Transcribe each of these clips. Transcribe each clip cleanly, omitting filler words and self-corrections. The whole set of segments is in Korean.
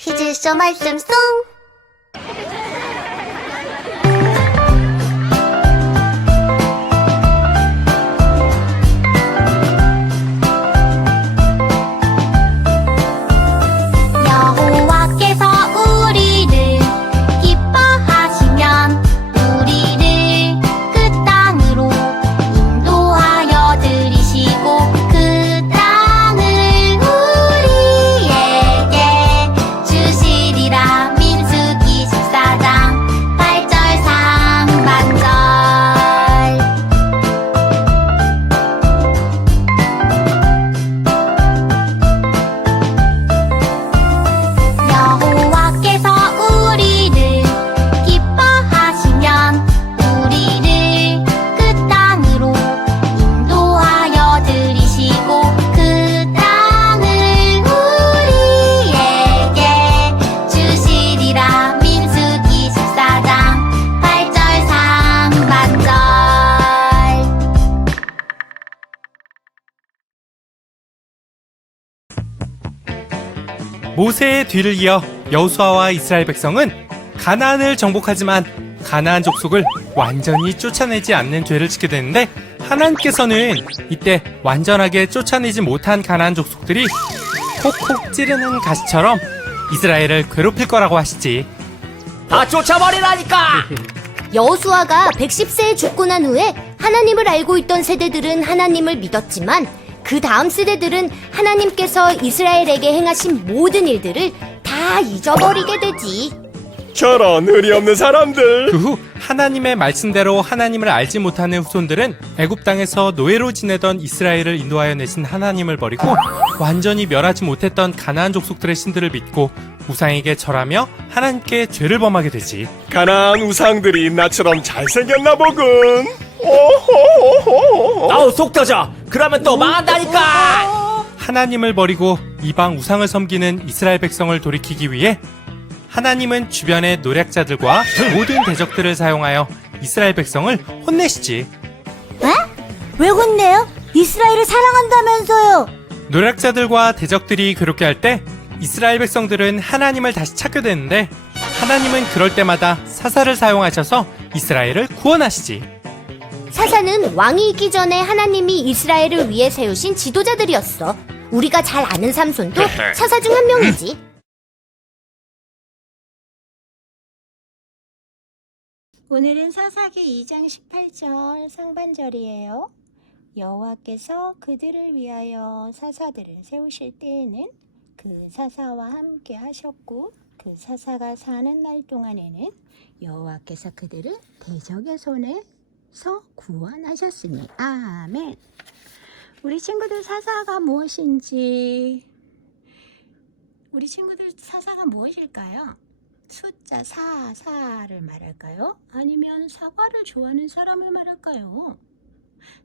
퀴즈쇼 말씀송. 여호와께서 우리를 기뻐하시면 우리를 그 땅으로 인도하여 들이시고 그 땅을 우리에게 주시리라. 민수기 14장 8절 상반절. 여호와께서 우리를 기뻐하시면 우리를 그 땅으로 인도하여 들이시고 그 땅을 우리에게 주시리라. 민수기 14장 8절 상반절. 모세의 뒤를 이어 여호수아와 이스라엘 백성은 가나안을 정복하지만 가나안 족속을 완전히 쫓아내지 않는 죄를 짓게 되는데, 하나님께서는 이때 완전하게 쫓아내지 못한 가나안 족속들이 콕콕 찌르는 가시처럼 이스라엘을 괴롭힐 거라고 하시지. 다 쫓아버리라니까! 여호수아가 110세에 죽고 난 후에 하나님을 알고 있던 세대들은 하나님을 믿었지만 그 다음 세대들은 하나님께서 이스라엘에게 행하신 모든 일들을 다 잊어버리게 되지. 저런 의리 없는 사람들. 그 후 하나님의 말씀대로 하나님을 알지 못하는 후손들은 애굽 땅에서 노예로 지내던 이스라엘을 인도하여 내신 하나님을 버리고 완전히 멸하지 못했던 가나안 족속들의 신들을 믿고 우상에게 절하며 하나님께 죄를 범하게 되지. 가나안 우상들이 나처럼 잘생겼나 보군. 오호호호호. 아우 속 터져! 그러면 또 망한다니까! 하나님을 버리고 이방 우상을 섬기는 이스라엘 백성을 돌이키기 위해 하나님은 주변의 노략자들과 모든 대적들을 사용하여 이스라엘 백성을 혼내시지. 왜 혼내요? 이스라엘을 사랑한다면서요. 노략자들과 대적들이 그렇게 할 때 이스라엘 백성들은 하나님을 다시 찾게 되는데, 하나님은 그럴 때마다 사사를 사용하셔서 이스라엘을 구원하시지. 사사는 왕이 있기 전에 하나님이 이스라엘을 위해 세우신 지도자들이었어. 우리가 잘 아는 삼손도 사사 중 한 명이지. 오늘은 사사기 2장 18절 상반절이에요. 여호와께서 그들을 위하여 사사들을 세우실 때에는 그 사사와 함께 하셨고 그 사사가 사는 날 동안에는 여호와께서 그들을 대적의 손에서 구원하셨으니. 아멘. 우리 친구들 사사가 무엇인지, 우리 친구들 사사가 무엇일까요? 숫자 4를 말할까요? 아니면 사과를 좋아하는 사람을 말할까요?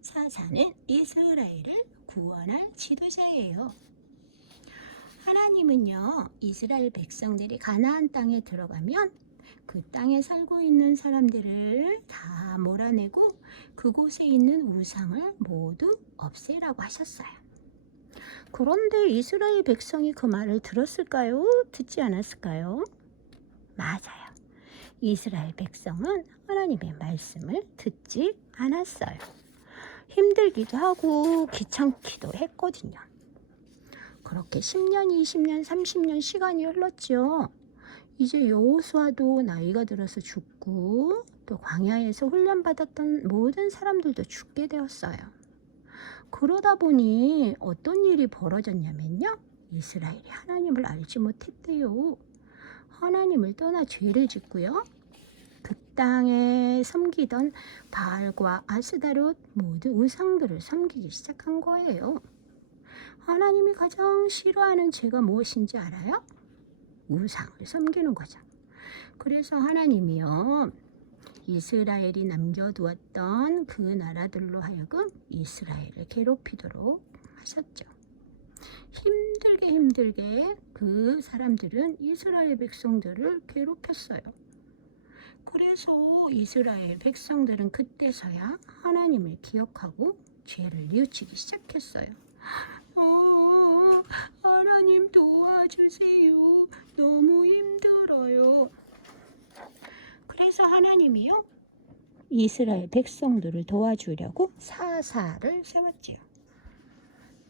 사사는 이스라엘을 구원할 지도자예요. 하나님은요, 이스라엘 백성들이 가나안 땅에 들어가면 그 땅에 살고 있는 사람들을 다 몰아내고 그곳에 있는 우상을 모두 없애라고 하셨어요. 그런데 이스라엘 백성이 그 말을 들었을까요? 듣지 않았을까요? 맞아요. 이스라엘 백성은 하나님의 말씀을 듣지 않았어요. 힘들기도 하고 귀찮기도 했거든요. 그렇게 10년, 20년, 30년 시간이 흘렀죠. 이제 여호수아도 나이가 들어서 죽고 또 광야에서 훈련받았던 모든 사람들도 죽게 되었어요. 그러다 보니 어떤 일이 벌어졌냐면요. 이스라엘이 하나님을 알지 못했대요. 하나님을 떠나 죄를 짓고요. 그 땅에 섬기던 바알과 아스다롯 모두 우상들을 섬기기 시작한 거예요. 하나님이 가장 싫어하는 죄가 무엇인지 알아요? 우상을 섬기는 거죠. 그래서 하나님이요, 이스라엘이 남겨두었던 그 나라들로 하여금 이스라엘을 괴롭히도록 하셨죠. 힘들게 그 사람들은 이스라엘 백성들을 괴롭혔어요. 그래서 이스라엘 백성들은 그때서야 하나님을 기억하고 죄를 뉘우치기 시작했어요. 하나님 도와주세요. 너무 하나님이요 이스라엘 백성들을 도와주려고 사사를 세웠지요.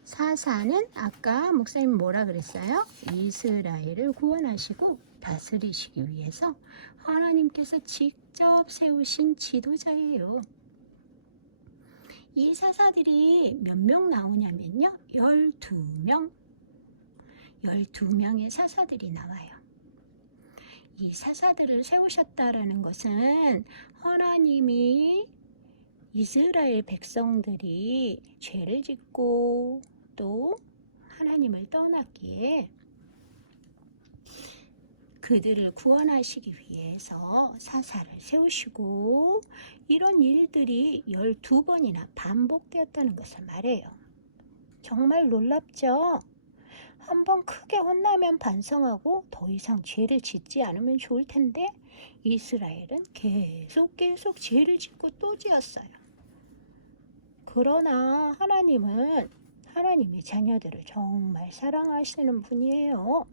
사사는 아까 목사님 뭐라 그랬어요? 이스라엘을 구원하시고 다스리시기 위해서 하나님께서 직접 세우신 지도자예요. 이 사사들이 몇 명 나오냐면요, 12명. 12명의 사사들이 나와요. 이 사사들을 세우셨다라는 것은 하나님이 이스라엘 백성들이 죄를 짓고 또 하나님을 떠났기에 그들을 구원하시기 위해서 사사를 세우시고 이런 일들이 12번이나 반복되었다는 것을 말해요. 정말 놀랍죠? 한번 크게 혼나면 반성하고 더 이상 죄를 짓지 않으면 좋을 텐데 이스라엘은 계속 죄를 짓고 또 지었어요. 그러나 하나님은 하나님의 자녀들을 정말 사랑하시는 분이에요.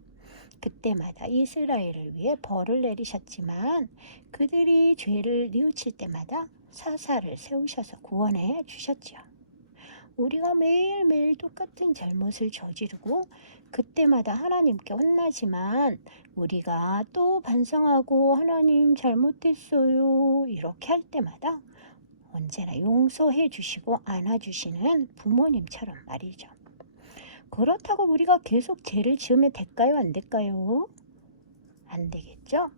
그때마다 이스라엘을 위해 벌을 내리셨지만 그들이 죄를 뉘우칠 때마다 사사를 세우셔서 구원해 주셨죠. 우리가 매일매일 똑같은 잘못을 저지르고 그때마다 하나님께 혼나지만 우리가 또 반성하고 하나님 잘못했어요 이렇게 할 때마다 언제나 용서해 주시고 안아주시는 부모님처럼 말이죠. 그렇다고 우리가 계속 죄를 지으면 될까요? 안 될까요? 안 되겠죠?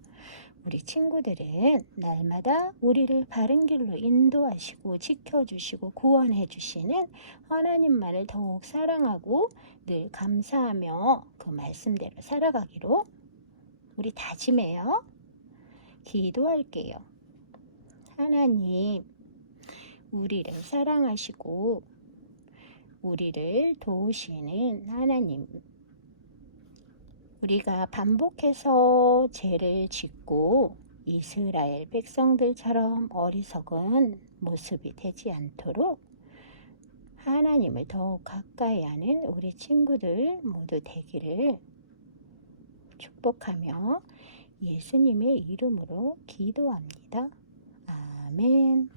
우리 친구들은 날마다 우리를 바른 길로 인도하시고 지켜주시고 구원해 주시는 하나님만을 더욱 사랑하고 늘 감사하며 그 말씀대로 살아가기로 우리 다짐해요. 기도할게요. 하나님, 우리를 사랑하시고 우리를 도우시는 하나님, 우리가 반복해서 죄를 짓고 이스라엘 백성들처럼 어리석은 모습이 되지 않도록 하나님을 더욱 가까이 하는 우리 친구들 모두 되기를 축복하며 예수님의 이름으로 기도합니다. 아멘.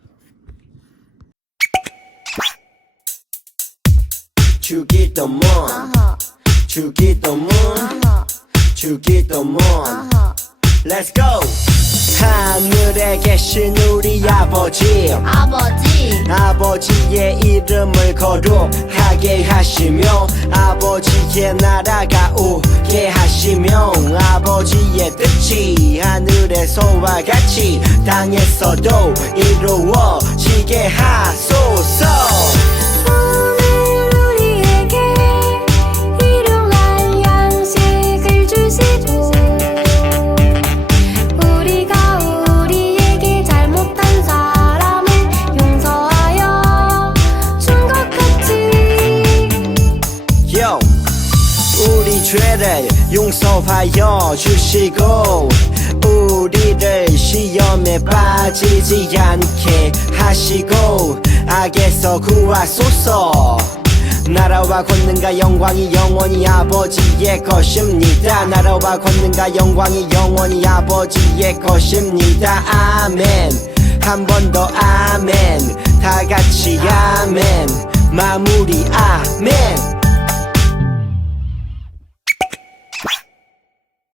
주기도문 주기도문 주기도문 Let's go! 하늘에 계신 우리 아버지 아버지의 이름을 거룩하게 하시며 아버지의 나라가 오게 하시며 아버지의 뜻이 하늘에서와 같이 땅에서도 이루어지게 하소서. 우리 죄를 용서하여 주시고 우리를 시험에 빠지지 않게 하시고 악에서 구하소서. 나라와 권능과 영광이 영원히 아버지의 것입니다. 나라와 권능과 영광이 영원히 아버지의 것입니다. 아멘. 한 번 더 아멘. 다 같이 아멘. 마무리 아멘.